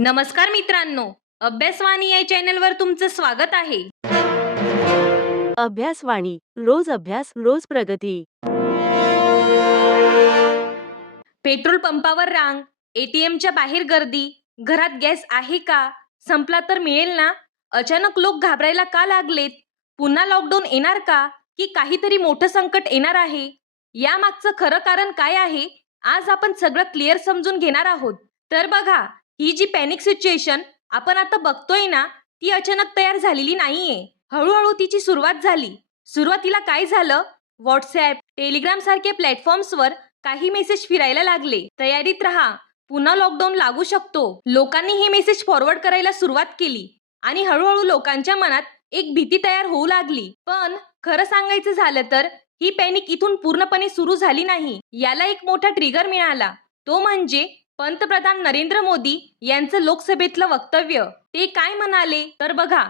नमस्कार मित्रांनो, अभ्यासवाणी या चॅनलवर तुमचं स्वागत आहे. अभ्यासवाणी रोज अभ्यास रोज प्रगती. पेट्रोल पंपावर रांग, एटीएमच्या बाहेर गर्दी, घरात गॅस आहे का? संपला तर मिळेल ना? अचानक लोक घाबरायला का लागलेत? पुन्हा लॉकडाऊन येणार का? की काहीतरी मोठं संकट येणार आहे? यामागचं खरं कारण काय आहे? आज आपण सगळं क्लिअर समजून घेणार आहोत. तर बघा, ही जी पॅनिक सिच्युएशन आपण आता बघतोय ना, ती अचानक तयार झालेली नाहीये. हळूहळू तिची सुरुवात झाली. सुरुवातीला काय झालं? व्हॉट्सॲप, टेलिग्राम सारखे प्लॅटफॉर्म्सवर काही मेसेज फिरायला लागले. तयारीत राहा, पुन्हा लॉकडाऊन लागू शकतो. लोकांनी हे मेसेज फॉरवर्ड करायला सुरुवात केली आणि हळूहळू लोकांच्या मनात एक भीती तयार होऊ लागली. पण खरं सांगायचं झालं तर ही पॅनिक इथून पूर्णपणे सुरू झाली नाही. याला एक मोठा ट्रिगर मिळाला. तो म्हणजे पंतप्रधान नरेंद्र मोदी यांचं लोकसभेतलं वक्तव्य. ते काय म्हणाले तर बघा,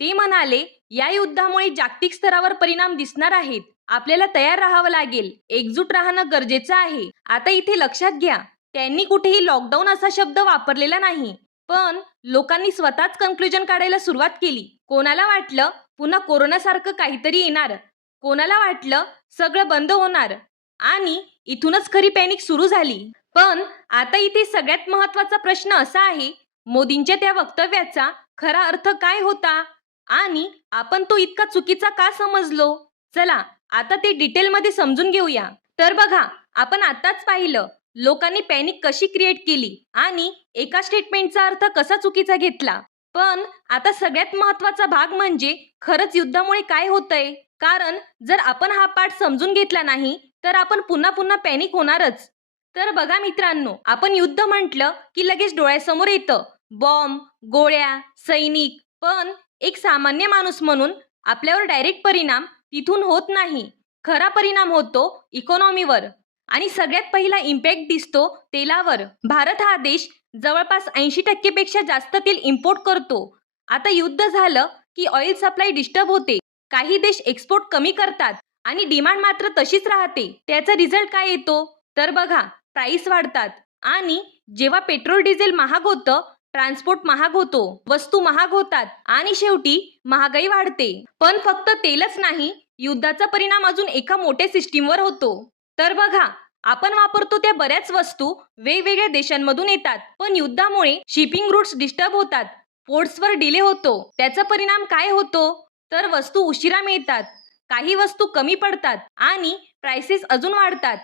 ते म्हणाले, या युद्धामुळे जागतिक स्तरावर परिणाम दिसणार आहेत. आपल्याला तयार राहावं लागेल, एकजूट राहणं गरजेचं आहे. आता इथे लक्षात घ्या, त्यांनी कुठेही लॉकडाऊन असा शब्द वापरलेला नाही, पण लोकांनी स्वतःच कन्क्लुजन काढायला सुरुवात केली. कोणाला वाटलं पुन्हा कोरोनासारखं काहीतरी येणार, कोणाला वाटलं सगळं बंद होणार आणि इथूनच खरी पॅनिक सुरू झाली. पण आता इथे सगळ्यात महत्वाचा प्रश्न असा आहे, मोदींच्या त्या वक्तव्याचा खरा अर्थ काय होता आणि आपण तो इतका चुकीचा का समजलो? चला आता ते डिटेलमध्ये समजून घेऊया. तर बघा, आपण आताच पाहिलं लोकांनी पॅनिक कशी क्रिएट केली आणि एका स्टेटमेंटचा अर्थ कसा चुकीचा घेतला. पण आता सगळ्यात महत्वाचा भाग म्हणजे खरंच युद्धामुळे काय होतंय. कारण जर आपण हा पाठ समजून घेतला नाही तर आपण पुन्हा पुन्हा पॅनिक होणारच. तर बघा मित्रांनो, आपण युद्ध म्हटलं की लगेच डोळ्यासमोर येतं बॉम्ब, गोळ्या, सैनिक. पण एक सामान्य माणूस म्हणून आपल्यावर डायरेक्ट परिणाम तिथून होत नाही. खरा परिणाम होतो इकॉनॉमीवर आणि सगळ्यात पहिला इम्पॅक्ट दिसतो तेलावर. भारत हा देश जवळपास 80% पेक्षा जास्त तेल इम्पोर्ट करतो. आता युद्ध झालं की ऑइल सप्लाय डिस्टर्ब होते. काही देश एक्सपोर्ट कमी करतात आणि डिमांड मात्र तशीच राहते. त्याचा रिझल्ट काय येतो तर बघा, प्राइस वाढतात आणि जेव्हा पेट्रोल डिझेल महाग होतं, ट्रान्सपोर्ट महाग होतो, वस्तू महाग होतात आणि शेवटी महागाई वाढते. पण फक्त तेलच नाही, युद्धाचा परिणाम अजून एका मोठ्या सिस्टीमवर होतो. तर बघा, आपण वापरतो त्या बऱ्याच वस्तू वेगवेगळ्या देशांमधून येतात, पण युद्धामुळे शिपिंग रूट्स डिस्टर्ब होतात, पोर्ट्सवर डिले होतो. त्याचा परिणाम काय होतो तर वस्तू उशिरा मिळतात, काही वस्तू कमी पडतात आणि प्राइसेस अजून वाढतात.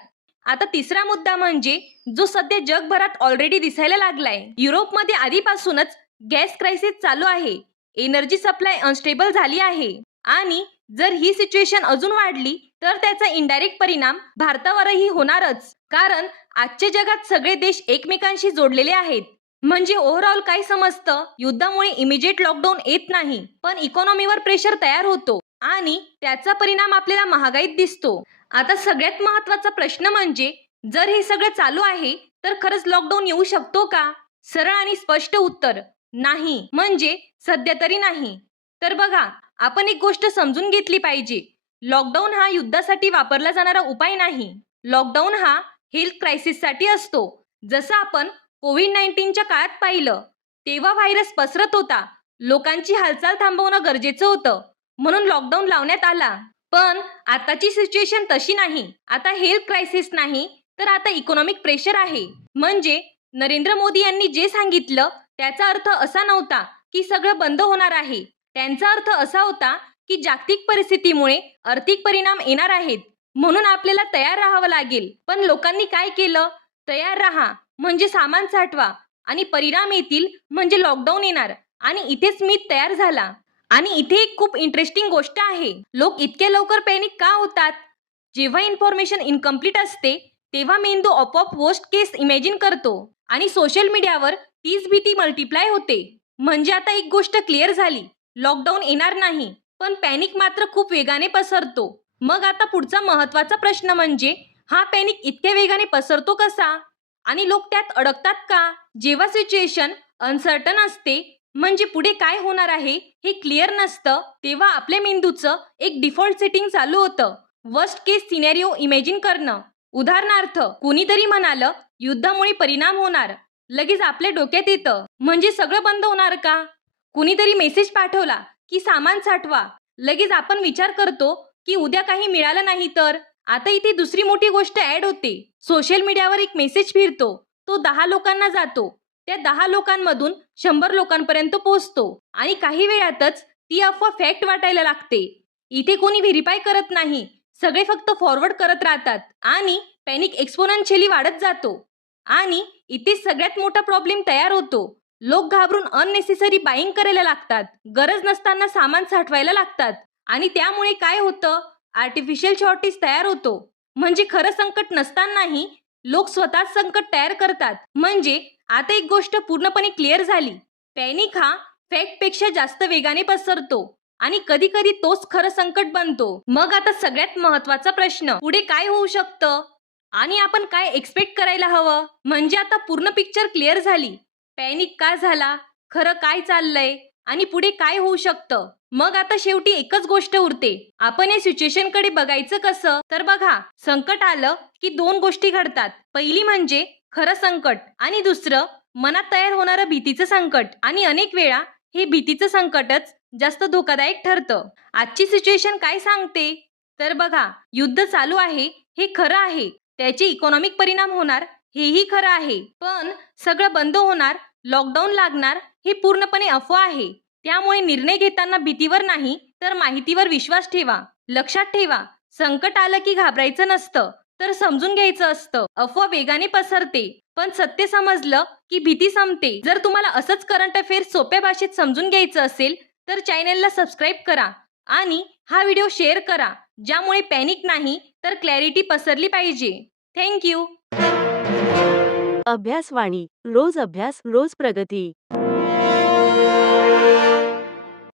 आता तिसरा मुद्दा म्हणजे जो सध्या जगभरात ऑलरेडी दिसायला लागलाय. युरोपमध्ये आधीपासूनच गॅस क्रायसिस चालू आहे, एनर्जी सप्लाय अनस्टेबल झाली आहे आणि जर ही सिच्युएशन अजून वाढली तर त्याचा इनडायरेक्ट परिणाम भारतावरही होणारच. कारण आजच्या जगात सगळे देश एकमेकांशी जोडलेले आहेत. म्हणजे ओव्हरऑल काय समजतं, युद्धामुळे इमिजिएट लॉकडाऊन येत नाही, पण इकॉनॉमीवर प्रेशर तयार होतो आणि त्याचा परिणाम आपल्याला महागाईत दिसतो. आता सगळ्यात महत्वाचा प्रश्न म्हणजे जर हे सगळं चालू आहे तर खरंच लॉकडाऊन येऊ शकतो का? सरळ आणि स्पष्ट उत्तर नाही, म्हणजे सध्या तरी नाही. तर बघा, आपण एक गोष्ट समजून घेतली पाहिजे, लॉकडाऊन हा युद्धासाठी वापरला जाणारा उपाय नाही. लॉकडाऊन हा हेल्थ क्रायसिससाठी असतो. जसं आपण कोविड-19च्या काळात पाहिलं, तेव्हा व्हायरस पसरत होता, लोकांची हालचाल थांबवणं गरजेचं होतं, म्हणून लॉकडाऊन लावण्यात आला. पण आताची सिच्युएशन तशी नाही. आता हेल्थ क्रायसिस नाही, तर आता इकॉनॉमिक प्रेशर आहे. म्हणजे नरेंद्र मोदी यांनी जे सांगितलं त्याचा अर्थ असा नव्हता की सगळं बंद होणार आहे. त्यांचा अर्थ असा होता की जागतिक परिस्थितीमुळे आर्थिक परिणाम येणार आहेत, म्हणून आपल्याला तयार राहावं लागेल. पण लोकांनी काय केलं? तयार राहा म्हणजे सामान साठवा आणि परिणाम येतील म्हणजे लॉकडाऊन येणार आणि इथेच मिथ तयार झाला. आणि इथे एक खूप इंटरेस्टिंग गोष्ट आहे, लोक इतक्या लवकर पॅनिक का होतात? जेव्हा इन्फॉर्मेशन इनकम्प्लीट असते तेव्हा मेंदू आपोआप वर्स्ट केस इमॅजिन करतो आणि सोशल मीडियावर तीच भीती मल्टिप्लाय होते. म्हणजे आता एक गोष्ट क्लिअर झाली, लॉकडाऊन येणार नाही, पण पॅनिक मात्र खूप वेगाने पसरतो. मग आता पुढचा महत्वाचा प्रश्न म्हणजे हा पॅनिक इतक्या वेगाने पसरतो कसा आणि लोक त्यात अडकतात का? जेव्हा सिच्युएशन अनसर्टन असते, म्हणजे पुढे काय होणार आहे हे क्लिअर नसतं, तेव्हा आपल्या मेंदूचं एक डिफॉल्ट सेटिंग चालू होतं, वर्स्ट केस सिनेरिओ इमॅजिन करणं. उदाहरणार्थ, कुणीतरी म्हणालं युद्धामुळे परिणाम होणार लगेच आपल्या डोक्यात येतं, म्हणजे सगळं बंद होणार का? कुणीतरी मेसेज पाठवला की सामान साठवा. लगेच आपण विचार करतो की उद्या काही मिळालं नाही तर. आता इथे दुसरी मोठी गोष्ट ऍड होते. सोशल मीडियावर एक मेसेज फिरतो. तो 10 लोकांना जातो. त्या 10 लोकांमधून 100 लोकांपर्यंत पोहोचतो आणि काही वेळातच ती अफवा फॅक्ट वाटायला लागते. इथे कोणी व्हेरीफाय करत नाही. सगळे फक्त फॉरवर्ड करत राहतात आणि पॅनिक एक्सपोनेन्शियली वाढत जातो. आणि इथे सगळ्यात मोठा प्रॉब्लेम तयार होतो. लोक घाबरून अननेसेसरी बाईंग करायला लागतात. गरज नसताना सामान साठवायला लागतात आणि त्यामुळे काय होतं? आर्टिफिशियल शॉर्टेज तयार होतो. म्हणजे खरं संकट नसतानाही लोक स्वतःच संकट तयार करतात. म्हणजे आता एक गोष्ट पूर्णपणे क्लिअर झाली. पॅनिक हा फॅक्टपेक्षा जास्त वेगाने पसरतो आणि कधी कधी तोच खरं संकट बनतो. मग आता सगळ्यात महत्वाचा प्रश्न, पुढे काय होऊ शकतं आणि आपण काय एक्सपेक्ट करायला हवं? म्हणजे आता पूर्ण पिक्चर क्लिअर झाली. पॅनिक का झाला, खरं काय चाललंय आणि पुढे काय होऊ शकतं. मग आता शेवटी एकच गोष्ट उरते, आपण या सिच्युएशन कडे बघायचं कसं. तर बघा, संकट आलं की 2 गोष्टी घडतात. पहिली म्हणजे खरं संकट आणि दुसरं मनात तयार होणारं भीतीचं संकट. आणि अनेक वेळा हे भीतीचं संकटच जास्त धोकादायक ठरतं. आजची सिच्युएशन काय सांगते? तर बघा, युद्ध चालू आहे हे खरं आहे, त्याचे इकॉनॉमिक परिणाम होणार हेही खरं आहे, पण सगळं बंद होणार, लॉकडाऊन लागणार हे पूर्णपणे अफवा आहे. त्यामुळे निर्णय घेताना भीतीवर नाही तर माहितीवर विश्वास ठेवा. लक्षात ठेवा, संकट आलं की घाबरायचं नसतं, तर समजून घ्यायचं असतं. अफवा वेगाने पसरते, पण सत्य समजलं की भीती संपते. जर तुम्हाला असंच करंट अफेअर्स सोप्या भाषेत समजून घ्यायचं असेल तर चॅनेलला सबस्क्राईब करा आणि हा व्हिडिओ शेअर करा, ज्यामुळे पॅनिक नाही तर क्लॅरिटी पसरली पाहिजे. थँक्यू. अभ्यासवाणी रोज अभ्यास रोज प्रगती.